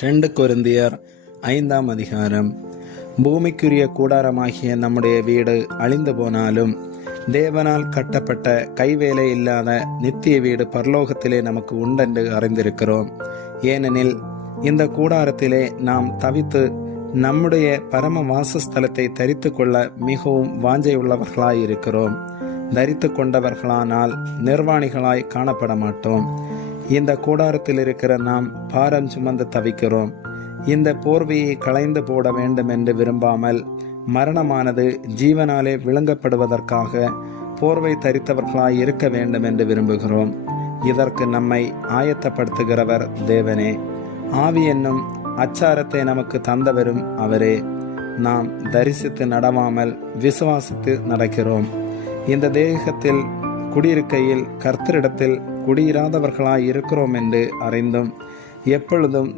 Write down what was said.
2 கொரிந்தியர் 5ஆம் அதிகாரம். பூமிக்குரிய கூடாரமாகிய நம்முடைய வீடு அழிந்து போனாலும் தேவனால் கட்டப்பட்ட கைவேலை இல்லாத நித்திய வீடு பரலோகத்திலே நமக்கு உண்டென்று அறிந்திருக்கிறோம். ஏனெனில் இந்த கூடாரத்திலே நாம் தவித்து நம்முடைய பரம வாசஸ்தலத்தை தரித்து கொள்ள மிகவும் வாஞ்சையுள்ளவர்களாயிருக்கிறோம். தரித்து கொண்டவர்களானால் நிர்வாணிகளாய் காணப்பட மாட்டோம். இந்த கூடாரத்தில் இருக்கிற நாம் பாரம் சுமந்து தவிக்கிறோம். இந்த போர்வையை களைந்து போட வேண்டும் என்று விரும்பாமல் மரணமானது ஜீவனாலே விழுங்கப்படுவதற்காக போர்வை தரித்தவர்களாய் இருக்க வேண்டும் என்று விரும்புகிறோம். இதற்கு நம்மை ஆயத்தப்படுத்துகிறவர் தேவனே. ஆவி என்னும் அச்சாரத்தை நமக்கு தந்தவரும் அவரே. நாம் தரிசித்து நடவாமல் விசுவாசித்து நடக்கிறோம். இந்த தேகத்தில் குடியிருக்கையில் கர்த்தரிடத்தில் குடியிராதவர்களாய் இருக்கிறோம் என்று அறிந்தும் எப்பொழுதும்